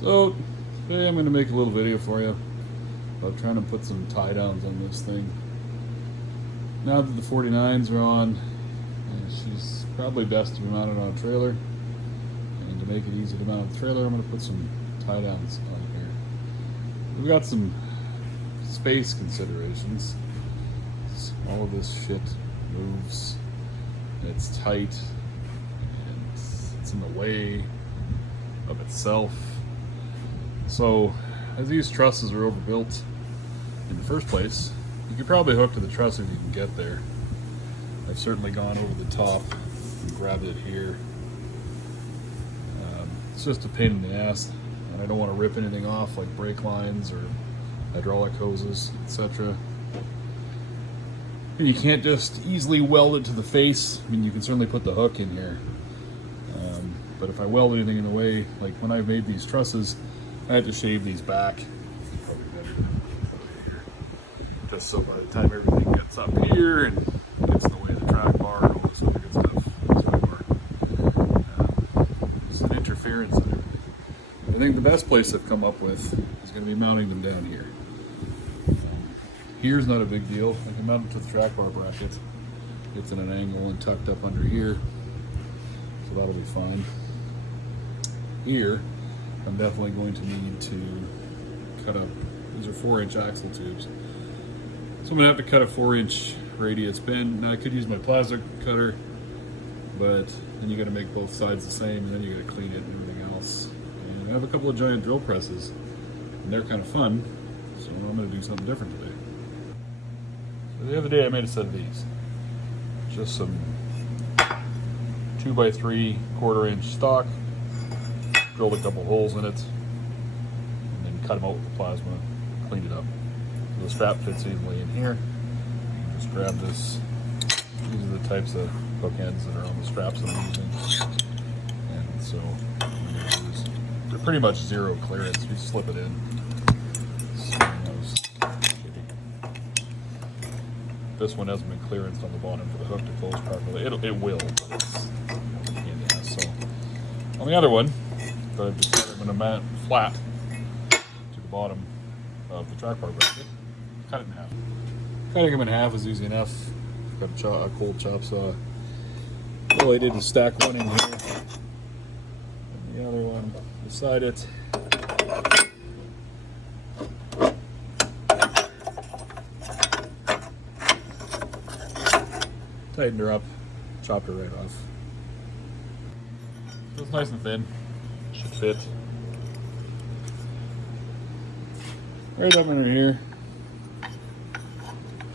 So today I'm going to make a little video for you about trying to put some tie downs on this thing. Now that the 49s are on, she's probably best to be mounted on a trailer. And to make it easy to mount on the trailer, I'm going to put some tie downs on here. We've got some space considerations. All of this shit moves, and it's tight, and it's in the way of itself. So, as these trusses are overbuilt in the first place, you could probably hook to the truss if you can get there. I've certainly gone over the top and grabbed it here. It's just a pain in the ass, and I don't want to rip anything off like brake lines or hydraulic hoses, etc. And you can't just easily weld it to the face. I mean, you can certainly put the hook in here. But if I weld anything in the way, like when I made these trusses, I had to shave these back. Probably better to put it here. Just so by the time everything gets up here and gets in the way of the track bar and all this other good stuff, there's an interference and everything. I think the best place I've come up with is going to be mounting them down here. Here's not a big deal. I can mount it to the track bar bracket. It's in an angle and tucked up under here, so that'll be fine. Here, I'm definitely going to need to cut up, these are 4-inch axle tubes. So I'm going to have to cut a 4-inch radius bend. Now I could use my plastic cutter, but then you got to make both sides the same, and then you got to clean it and everything else. And I have a couple of giant drill presses, and they're kind of fun, so I'm going to do something different today. So the other day I made a set of these. Just some 2x3 1/4-inch stock, drilled a couple holes in it, and then cut them out with the plasma, cleaned it up. So the strap fits evenly in here. Just grab this. These are the types of bookends that are on the straps that I'm using. And so they're pretty much zero clearance. You slip it in. This one hasn't been clearanced on the bottom for the hook to close properly. It will, but it's a pain in the ass. So on the other one, that I've decided I'm going to mount flat to the bottom of the track bar bracket, cut it in half. Cutting them in half is easy enough. Got a cold chop saw. All I did was stack one in here, and the other one beside it. Tightened her up, chopped her right off. So it's nice and thin, should fit. Right up under here.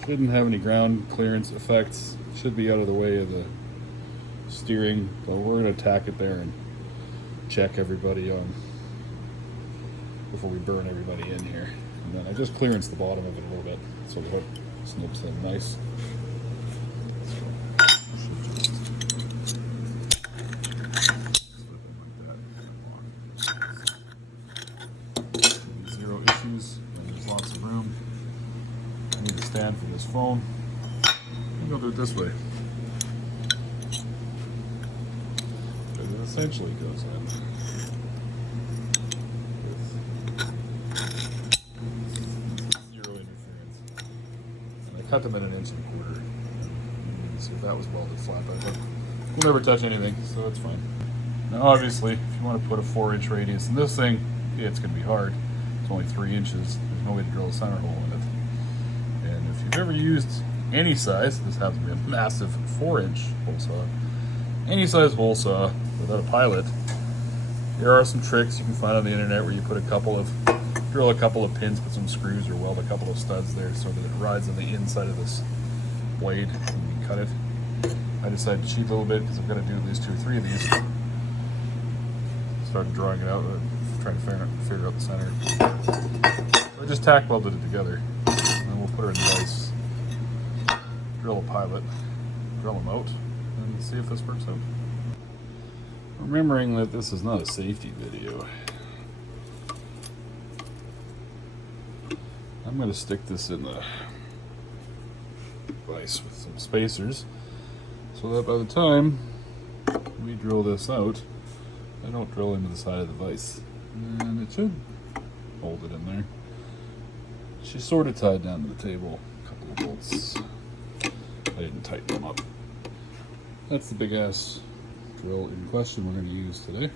Shouldn't have any ground clearance effects. Should be out of the way of the steering. So we're going to tack it there and check everybody on before we burn everybody in here. And then I just clearance the bottom of it a little bit so the hook snips in nice. Zero issues, and there's lots of room. I need a stand for this phone. Maybe I'll do it this way. Because it essentially goes in with zero interference. And I cut them at 1 1/4 inches. See if that was welded flat, but we'll never touch anything, so it's fine. Now obviously, if you want to put a 4-inch radius in this thing, yeah, it's going to be hard. It's only 3 inches. There's no way to drill a center hole in it. And if you've ever used any size, this happens to be a massive 4-inch hole saw, any size hole saw without a pilot, there are some tricks you can find on the internet where you put drill a couple of pins, put some screws, or weld a couple of studs there so that it rides on the inside of this blade and you can cut it. I decided to cheat a little bit because I'm going to do at least 2 or 3 of these. Started drawing it out, trying to figure out the center. So I just tack welded it together, and then we'll put her in the vise, drill a pilot, drill them out, and see if this works out. Remembering that this is not a safety video, I'm going to stick this in the vise with some spacers so that by the time we drill this out, I don't drill into the side of the vise. And it should hold it in there. She's sort of tied down to the table. A couple of bolts. I didn't tighten them up. That's the big ass drill in question we're going to use today.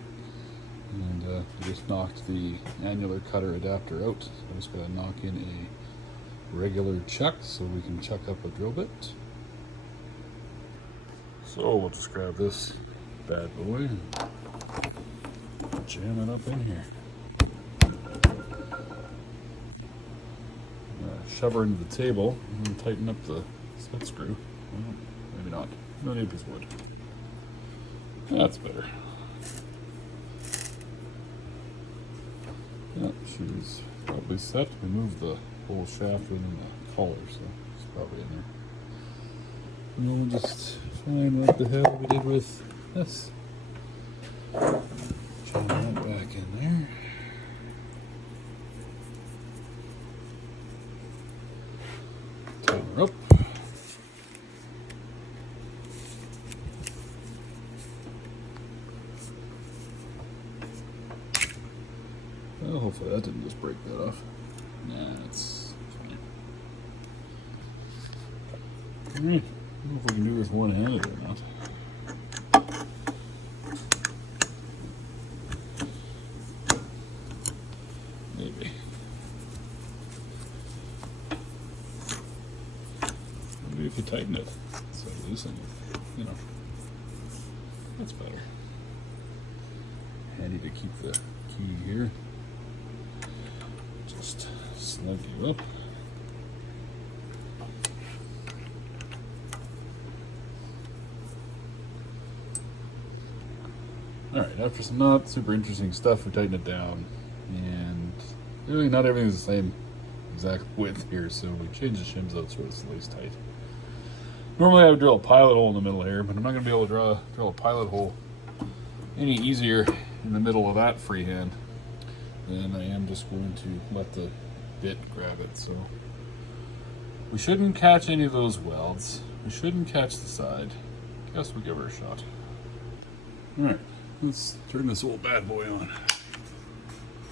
And I just knocked the annular cutter adapter out. So I'm just going to knock in a regular chuck so we can chuck up a drill bit. So we'll just grab this bad boy and jam it up in here. Shove her into the table and tighten up the set screw. Well, maybe not. No need this wood. That's better. Yep, she's probably set. We moved the whole shaft within the collar, so it's probably in there. And then we'll just find what the hell we did with this. Jam that back in there. Tighten her up. Well, hopefully that didn't just break that off. Nah, it's fine. Alright, I don't know if we can do this one-handed or not. Maybe. Maybe if you tighten it instead of loosening it, you know. That's better. Handy to keep the key here. Just snug you up. Alright, after some not super interesting stuff, we tighten it down. And really not everything's the same exact width here, so we change the shims out so it's at least tight. Normally I would drill a pilot hole in the middle here, but I'm not going to be able to drill a pilot hole any easier in the middle of that freehand than I am just going to let the bit grab it. So we shouldn't catch any of those welds. We shouldn't catch the side. I guess we'll give her a shot. Alright, let's turn this old bad boy on.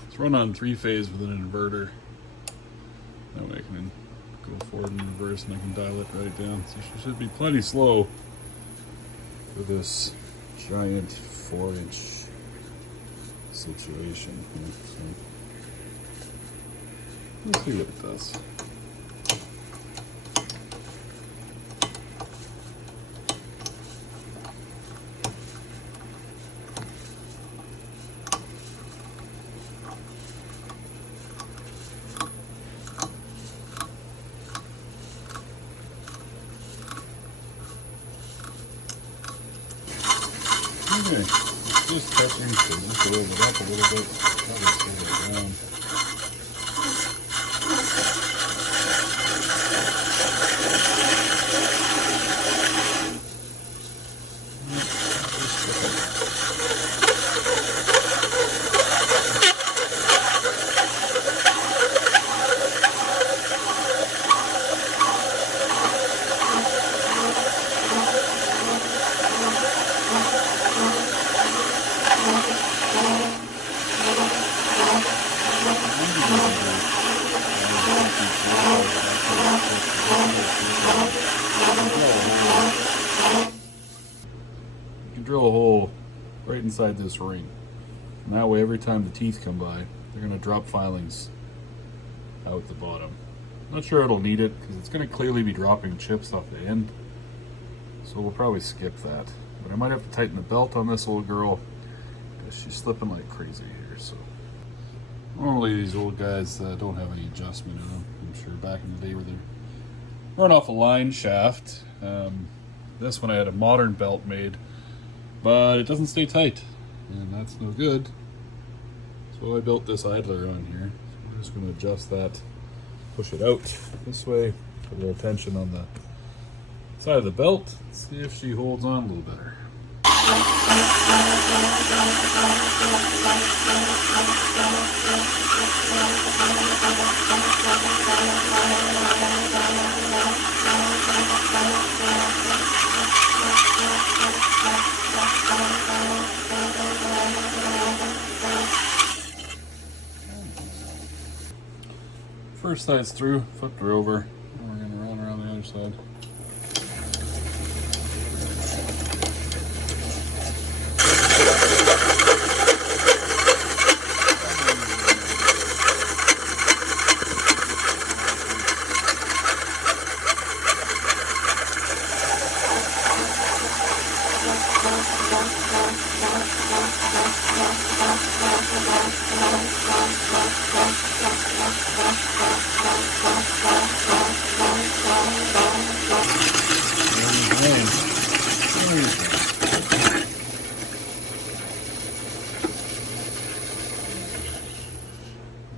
It's run on 3-phase with an inverter. That way I can go forward and reverse and I can dial it right down. So she should be plenty slow for this giant 4-inch situation here. So let's see what it does. Okay, just touching, so just roll it up a little bit, probably slow it down. You can drill a hole right inside this ring, and that way every time the teeth come by, they're going to drop filings out the bottom. I'm not sure it'll need it because it's going to clearly be dropping chips off the end, so we'll probably skip that. But I might have to tighten the belt on this old girl because she's slipping like crazy here. So normally these old guys don't have any adjustment in them. I'm sure back in the day where they run off a line shaft. This one I had a modern belt made, but it doesn't stay tight, and that's no good. So I built this idler on here. So we're just going to adjust that, push it out this way, put a little tension on the side of the belt, see if she holds on a little better. First side's through, flipped her over, and we're gonna run around the other side.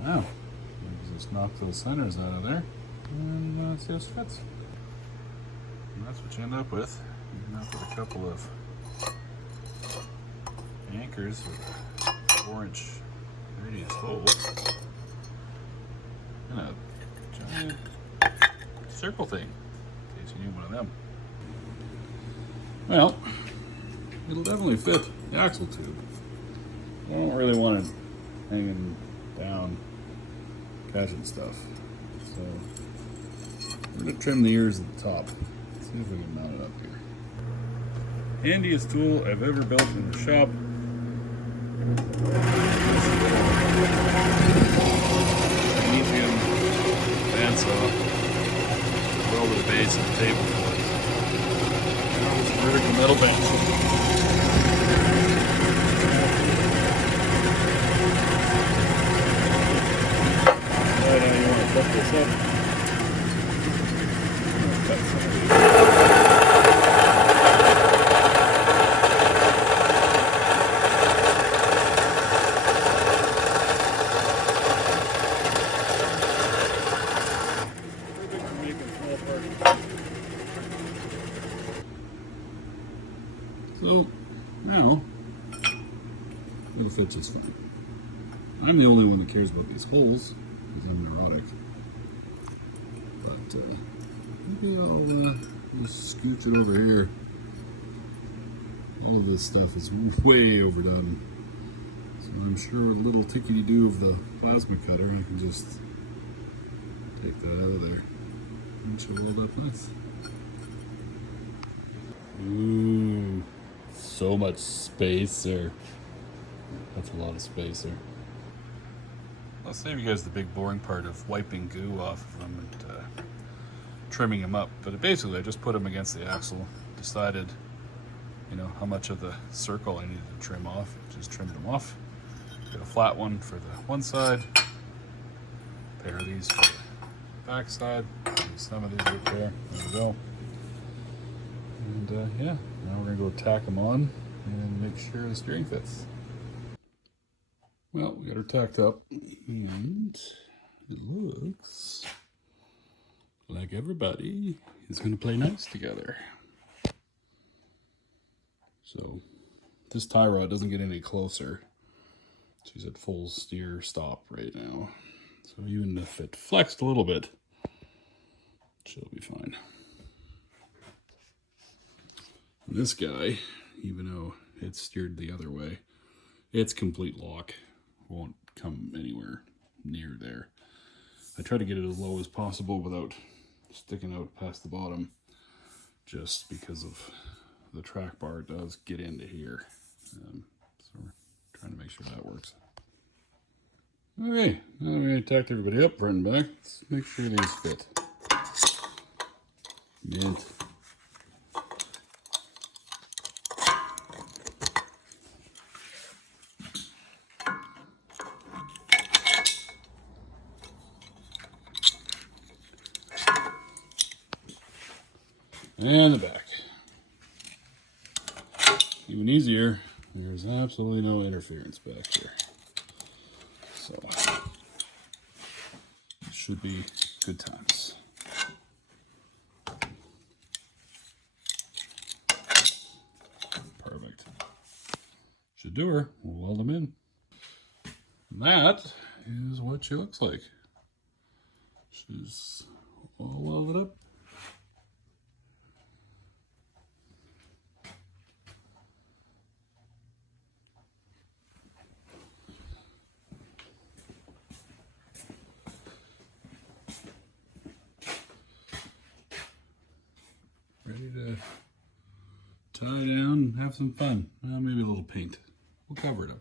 Now, just knock those centers out of there and see how it fits. And that's what you end up with. You end up with a couple of anchors with 4-inch radius holes and a giant circle thing, in case you need one of them. Well, it'll definitely fit the axle tube. I don't really want it hanging down, catching stuff. So we're gonna trim the ears at the top. Let's see if we can mount it up here. Handiest tool I've ever built in the shop. Magnesium bandsaw welded the base of the table for it. Now it's a vertical metal bandsaw. Right now you want to cut this up. Cut some of these. So now it'll fit just fine. I'm the only one that cares about these holes because I'm neurotic. But maybe I'll just scooch it over here. All of this stuff is way overdone. So I'm sure a little tickety-doo of the plasma cutter, I can just take that out of there. And she'll weld up nice. Ooh, so much spacer. That's a lot of spacer. I'll save you guys the big boring part of wiping goo off of them and trimming them up. But basically, I just put them against the axle, decided, you know, how much of the circle I needed to trim off. Just trimmed them off. Get a flat one for the one side, a pair of these for the back side, some of these right there. There we go. And yeah, now we're gonna go tack them on and make sure the steering fits. Well, we got her tacked up, and it looks like everybody is gonna play nice together. So this tie rod doesn't get any closer. She's at full steer stop right now. So even if it flexed a little bit, she'll be fine. And this guy, even though it's steered the other way, it's complete lock. Won't come anywhere near there. I try to get it as low as possible without sticking out past the bottom, just because of the track bar does get into here. So we're trying to make sure that works. Okay, now we tacked everybody up front and back. Let's make sure these fit. Mint. And the back. Even easier, there's absolutely no interference back here. So, it should be good times. Perfect. Should do her. We'll weld them in. And that is what she looks like. She's all welded up. Ready to tie down and have some fun. Maybe a little paint. We'll cover it up.